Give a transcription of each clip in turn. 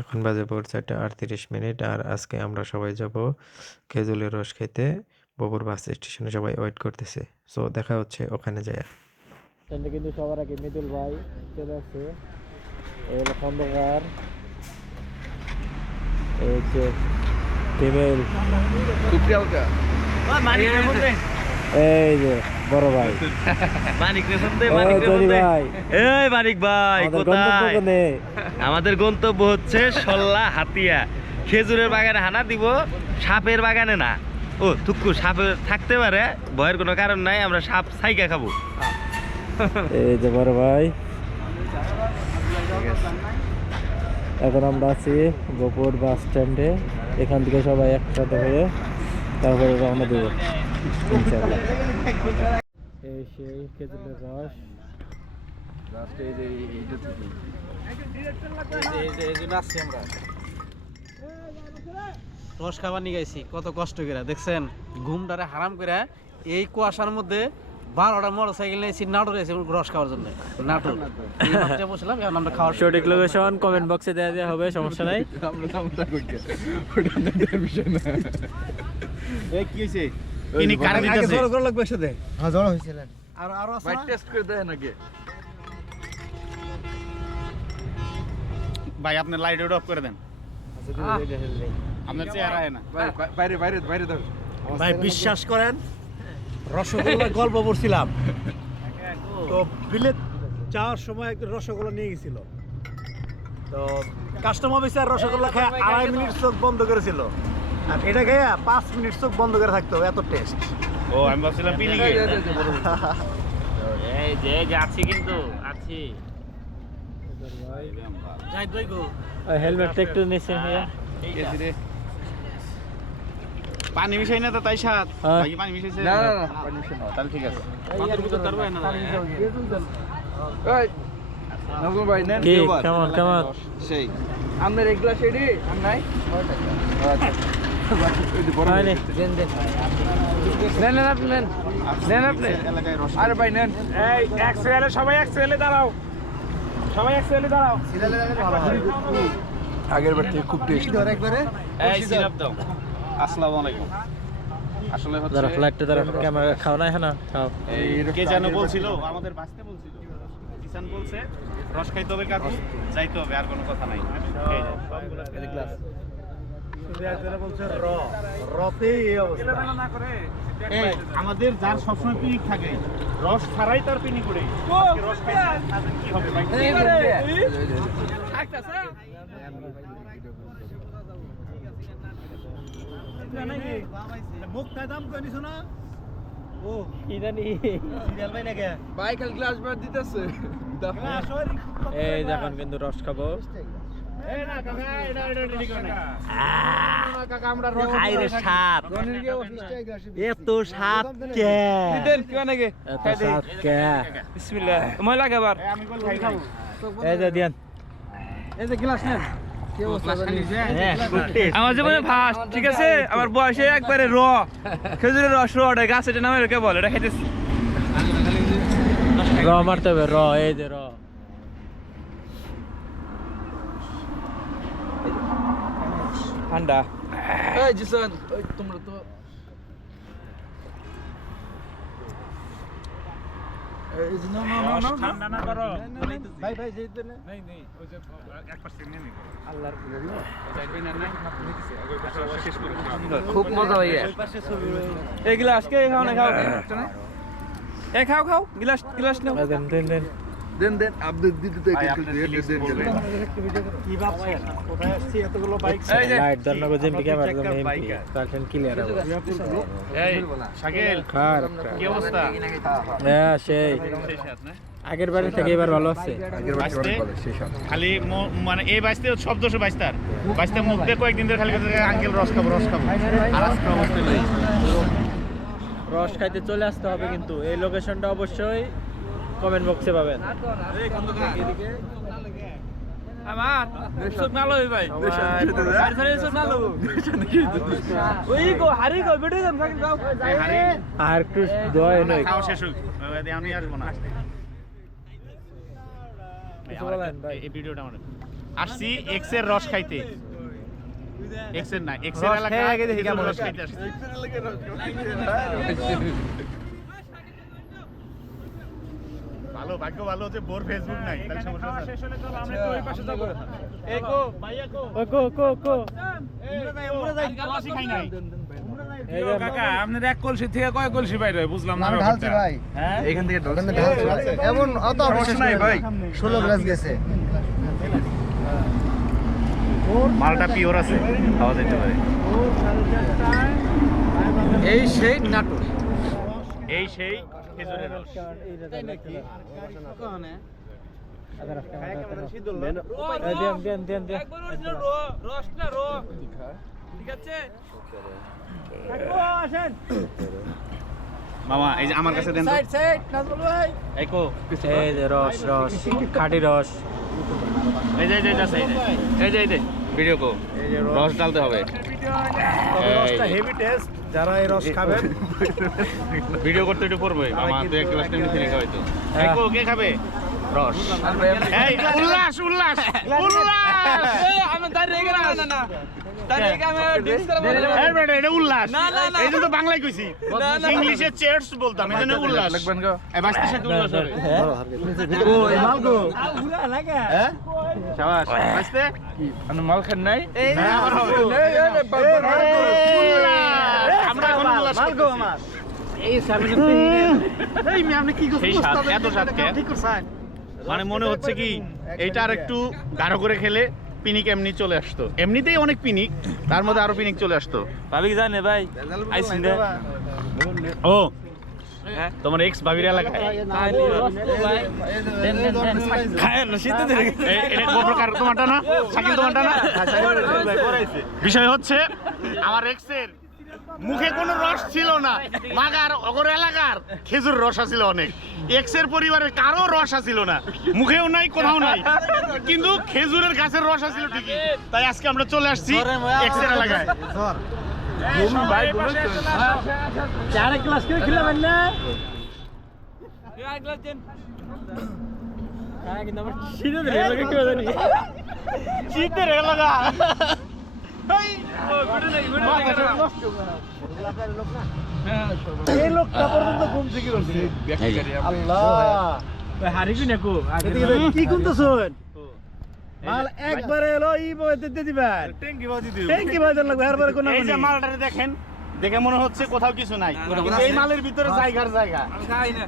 এখন বাজে ভোর চারটে আটত্রিশ মিনিট আর আজকে আমরা সবাই যাব খেজুরের রস খেতে। বগুড় বাস স্টেশনে সবাই ওয়েট করতেছে। সো দেখা হচ্ছে ওখানে যায় কিন্তু সবার আগে মৃদুল ভাই চলে আসছে। এই হলো খন্দকার। এই যে ফিমেল এই যে বড় ভাই। ভাই। এই মানিক ভাই কোথায়? আমাদের গন্তব্য হচ্ছে সল্লা হাতিয়া। খেজুরের বাগানে হানা দিব সাপের বাগানে না। ও থুক্কু সাপের থাকতে পারে ভয়ের কোনো কারণ নাই আমরা সাপ সাইকা খাব। এই যে বড় ভাই। এখন আমরা আছি গোপুর বাস স্ট্যান্ডে। এখান থেকে সবাই একসাথে হয়ে তারপরে রওনা দেবো। এই সেই খেজুরের রস রস খাবার নিয়ে গেছি কত কষ্ট করে দেখছেন? ঘুমটারে হারাম করে এই কুয়াশার মধ্যে বারোটা মোটর সাইকেল নিয়েছি নাটোর এসে রস খাওয়ার জন্য। নাটোর। বসলাম এখন আমরা খাওয়ার সঠিক লোকেশন কমেন্ট বক্সে দেওয়া দেওয়া হবে সমস্যা নাই। কিনি কার দিতেছে? আর আরও আছে? না? ভাই আপনি লাইট অফ করে দেন। আপনার চেহারা হয় না। ভাই বিশ্বাস করেন রসগোল্লা গল্প পড়ছিলাম। তো বিলেত যাওয়ার সময় একদিন রসগোল্লা নিয়ে গেছিল। তো কাস্টমার অফিসার রসগোল্লা খেয়ে আড়াই মিনিট চোখ বন্ধ করেছিল। আর এটা খেয়ে পাঁচ মিনিট চোখ বন্ধ করে থাকতে হবে এত টেস্ট ও আমি ভাবছিলাম পিলি এই যে আছি কিন্তু আছি। হেলমেটটা একটু পানি মিশাই না তো তাই সাত। হ্যাঁ। পানি মিশাইছে। না না তাহলে ঠিক আছে। কেমন কেমন সেই। আপনার এগুলা সেডি আর নাই। নেন নেন আপনি নেন। নেন আপনি। আরে ভাই নেন। এই এক সেলে সবাই এক সেলে দাঁড়াও। সবাই এক সেলে দাঁড়াও। আগের বার থেকে খুব টেস্ট এই সিরাপ দাও। আসসালামু আলাইকুম। আসলে হচ্ছে ফ্লাইটটা যারা ক্যামেরা খাও না হ্যাঁ না খাও। এই কে যেন বলছিল আমাদের বাঁচতে বলছিল। কিষান বলছে রস খাইতে হবে কাকু যাইতে হবে আর কোনো কথা নাই। এই যে, আমাদের যার সবসময় পিনিক থাকে রস ছাড়াই তার পিনিক করে রস দাম ও দিতেছে এই কিন্তু রস খাব। খাই রে সাপ। এত সাপ কে? দেন কি নাকি? এত সাত কে? বিসমিল্লাহ। মই লাগে আবার আমি বল খাই খাব। এই যে দিয়ান। এই যে গ্লাস নেন আমার জীবনে ফার্স্ট ঠিক আছে? আমার বয়সে একবারে র। খেজুরের রস র গাছ এটা নামে কে বলে এটা র মারতে হবে র এই যে র। ঠান্ডা এই জিসান তোমরা তো এই যে না না না ঠান্ডা না করো ভাই ভাই যেতে না খুব মজা হয় এই গ্লাস কে খাও না খাও এ খাও খাও গ্লাস গ্লাস নাও দেন দেন দেন দেন দেন আপনি দিতে তো আপনি please বলবেন। কি ভাবছেন? কোথায় আসছি? এতগুলো বাইক এই যে লাইট নগো ক্যামেরা একদম এমপি ক্লিয়ার হবে এই শাকিল খার কি অবস্থা? হ্যাঁ সেই। আগের বারে থেকে এবার ভালো আছে। বাঁচতে খালি ম- মানে এই বাঁচতে সব দোষে বাঁচতার বাঁচতে মুখ দিয়ে কয়েকদিন ধরে খালি আঙ্কেল রস খাব রস খাব। আর আজকে অবস্থা নেই। রস খাইতে চলে আসতে হবে কিন্তু। এই লোকেশনটা অবশ্যই কমেন্ট বক্সে পাবেন। আমার? ভালো ভাই। সারি সারি সব ভালো ওই গো হারি গো বেটে যাম সাকিব গাও আর একটু দয় নয় খাওয়া শেষ হোক আমি আসব না। এই আমার বলেন একটা- ভাই। এই ভিডিওটা আমার। আসছি এক্সের রস খাইতে। এক্সের না এক্সের রস এলাকা খেয়ে আগে দেখি কেমন রস খাইতে আসছি ভালো ভাগ্য ভালো যে বোর ফেসবুক নাই তাহলে সমস্যা আছে। ও কো কো কো রসই খাই নাই। কাকা আপনার এক কলসি থেকে কয় কলসি বাইরে হয়? বুঝলাম না ঢালছি ভাই। হ্যাঁ? এখান থেকে ঢালছি। এমন অত অবশ্যই নাই ভাই। ষোলো গ্লাস গেছে। মালটা পিওর আছে খাওয়া যেতে পারে। এই সেই নাটক। এই সেই খেজুরের রস দেন দেন দেন দেন মামা এই যে আমার কাছে দেন তো। এই কো এই যে রস রস খাঁটি রস যে এই যে। এই যে এই যে ভিডিও কো রস ডালতে হবে রসটা হেভি টেস্ট যারা এই রস খাবেন ভিডিও করতে একটু পড়বে আমার দু এক গ্লাস টেনে ফিরে খাওয়াই তো কে খাবে? রস। এই উল্লাস উল্লাস উল্লাস! আমি দাঁড়িয়ে গেলাম না না। দাঁড়িয়ে গেলাম ডিস করে এই বেটা এটা উল্লাস। না, না, না। এই জন্য তো বাংলায় কইছি। না, না। ইংলিশে চেয়ার্স বলতাম এই জন্য উল্লাস। এই বাসতে সাথে উল্লাস হবে শাবাশ বাসতে মাল খান নাই? মানে মনে হচ্ছে কি এইটা আর একটু গাঢ় করে খেলে পিনিক এমনি চলে আসতো। এমনিতেই অনেক পিনিক তার মধ্যে আরও পিনিক চলে আসতো। ভাবি কি জানে ভাই? ও তোমার এক্স ভাবির এলাকায়? তোমারটা না? তোমারটা না? বিষয় হচ্ছে আমার এক্সের মুখে কোনো রস ছিল না। মাগার অগর এলাকার খেজুর রস ছিল অনেক। এক্সের পরিবারের কারও রস আছিল না। মুখেও নাই কোথাও নাই। কিন্তু খেজুরের গাছের রস আছিল ঠিকই। তাই আজকে আমরা চলে আসছি এক্সের এলাকায়। করে খেলাবেন না। কিন্তু আমার শীতে ধরে এলাকা। এই লোকটা পর্যন্ত ঘুম থেকে আল্লাহ। হারি কিনে কো কি কুনতেছুন মাল একবারে এলো ই বইতে দিবেন। ট্যাঙ্কি বাজি দিবেন ট্যাঙ্কি বাজি লাগবে আর কোন এই যে মালটারে দেখেন দেখে মনে হচ্ছে কোথাও কিছু নাই। এই মালের ভিতরে জায়গার জায়গা। খাই না।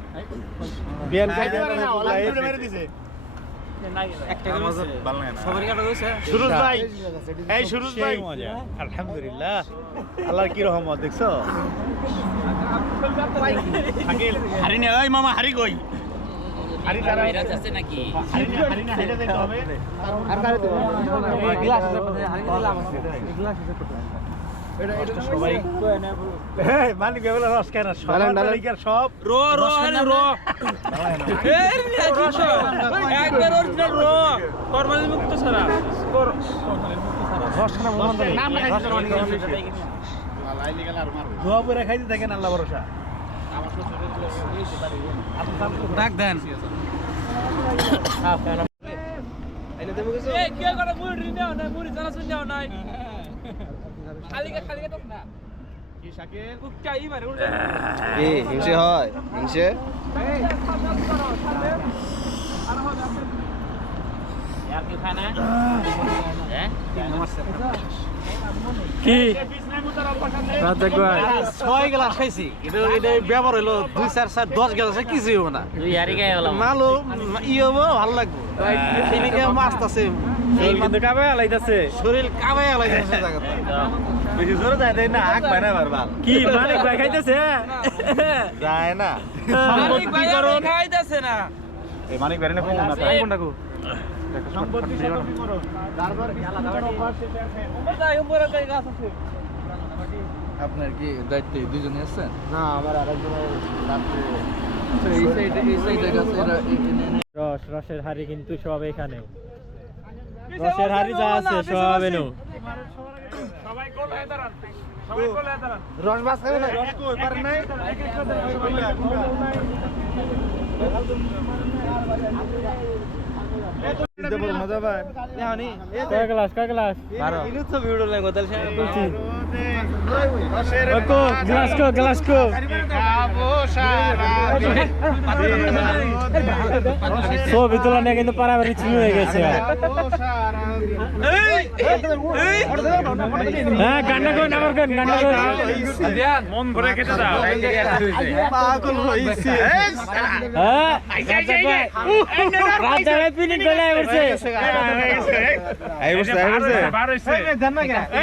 বিয়ান খাইতে খাইতে পারে না মেরে দিছে। সুরজ ভাই এই সুরজ ভাই। আলহামদুলিল্লাহ। আল্লাহর কি রহমত দেখছ? হারি না ওই মামা হারি কই? হারি তারা আছে। নাকি? হারি না হারি না হাইটা দিতে হবে। আরে রো এই নিয়ে কি সব একবার খাইতে ধোয়া পরে খাইতে থাকেন আল্লাহ ভরসা। ডাক দেন। এই কে করে মুড়ি নাও না মুড়ি জানা শুন নাও নাই খালি কে হিংসে হয়? হিংসে? কি? ছয় গ্লাস খাইছি। এটা এটা ব্যবহার হলো দুই চার চার দশ গ্লাস কিছু হব না। মালো ই হব ভালো লাগবো। মাছ আছে। কিন্তু কাবে আলাইতাছে। শরীর কামে আলাইছে জায়গাটা বেশি জোরে যায় তাই না আগ পায় না বারবার। কি মানিক ভাই খাইতেছে? যায় না। মালিক ভাই আর না। এই মানিক বেরেনে ফোন না এই কোনটা কো কোথায় উপরে কই গাছ আছে। আপনার কি দায়িত্বে দুজনে আছেন? না আমার আরেকজনের এরা রস রসের হাড়ি কিন্তু সব এখানে। রসের হাড়ি যা আছে সব এনো সবাই কোল হয়ে দাঁড়ান সবাই দাঁড়ান। রস বাস খাবে না? রস কই? পারে নাই? কয় গ্লাস কয় গ্লাস? বারো। ছবি উঠলে গোতাল কো গ্লাস কো গ্লাস কো। ছবি তোলা নিয়ে কিন্তু পারাবারি শুরু হয়ে গেছে। হ্যাঁ মন ভরে খেতে দাও। হ্যাঁ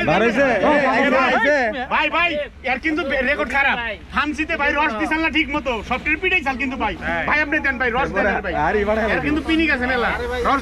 বার হইছে ভাই ভাই এর কিন্তু রেকর্ড খারাপ। ফান্সিতে ভাই রস দিছাল না ঠিক মতো। সফটের পিটাই চাল কিন্তু ভাই। ভাই আপনি দেন ভাই রস দেন ভাই। কিন্তু পিনি গেছে মেলা। রস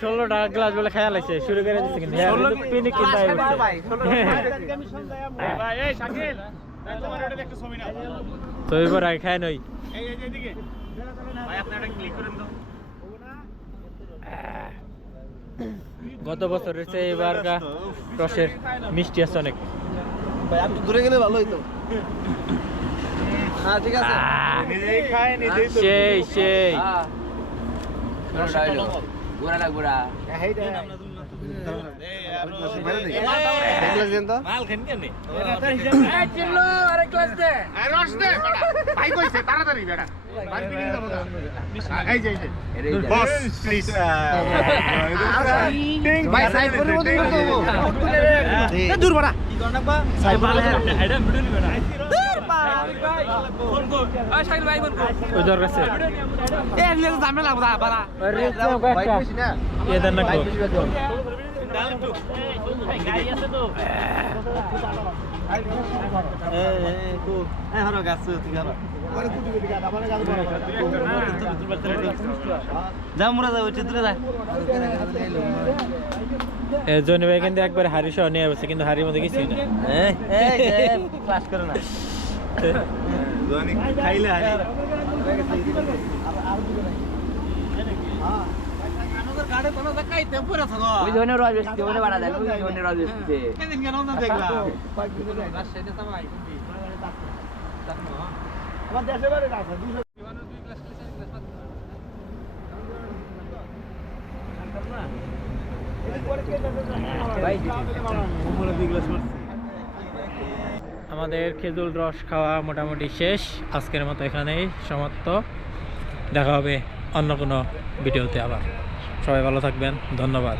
ষোলোটা গ্লাস বলে খেয়াল আছে শুরু করে দিচ্ছে কিন্তু। হ্যাঁ, কিন্তু কিন্তু তো এবার আগে খায় নই। গত বছরের চেয়ে এবার রসের মিষ্টি আছে অনেক। ভাই আপনি দূরে গেলে ভালো হইতো। হ্যাঁ ঠিক আছে। সেই সেই। গোড়া না গোড়া মাল খান আর দর কাছে এ দেন না গো। যা মোরা যাব চিত্রে যা এ জনি ভাই কিন্তু একবার হাড়ি সহ নিয়ে আসছে, কিন্তু হাড়ির মধ্যে কিছুই না করে ওই ধরনের রস বেশি ওই বাড়া দেন ওই ধরনের রস বেশি আমাদের খেজুর রস খাওয়া মোটামুটি শেষ। আজকের মতো এখানেই সমাপ্ত। দেখা হবে অন্য কোনো ভিডিওতে আবার। সবাই ভালো থাকবেন। ধন্যবাদ।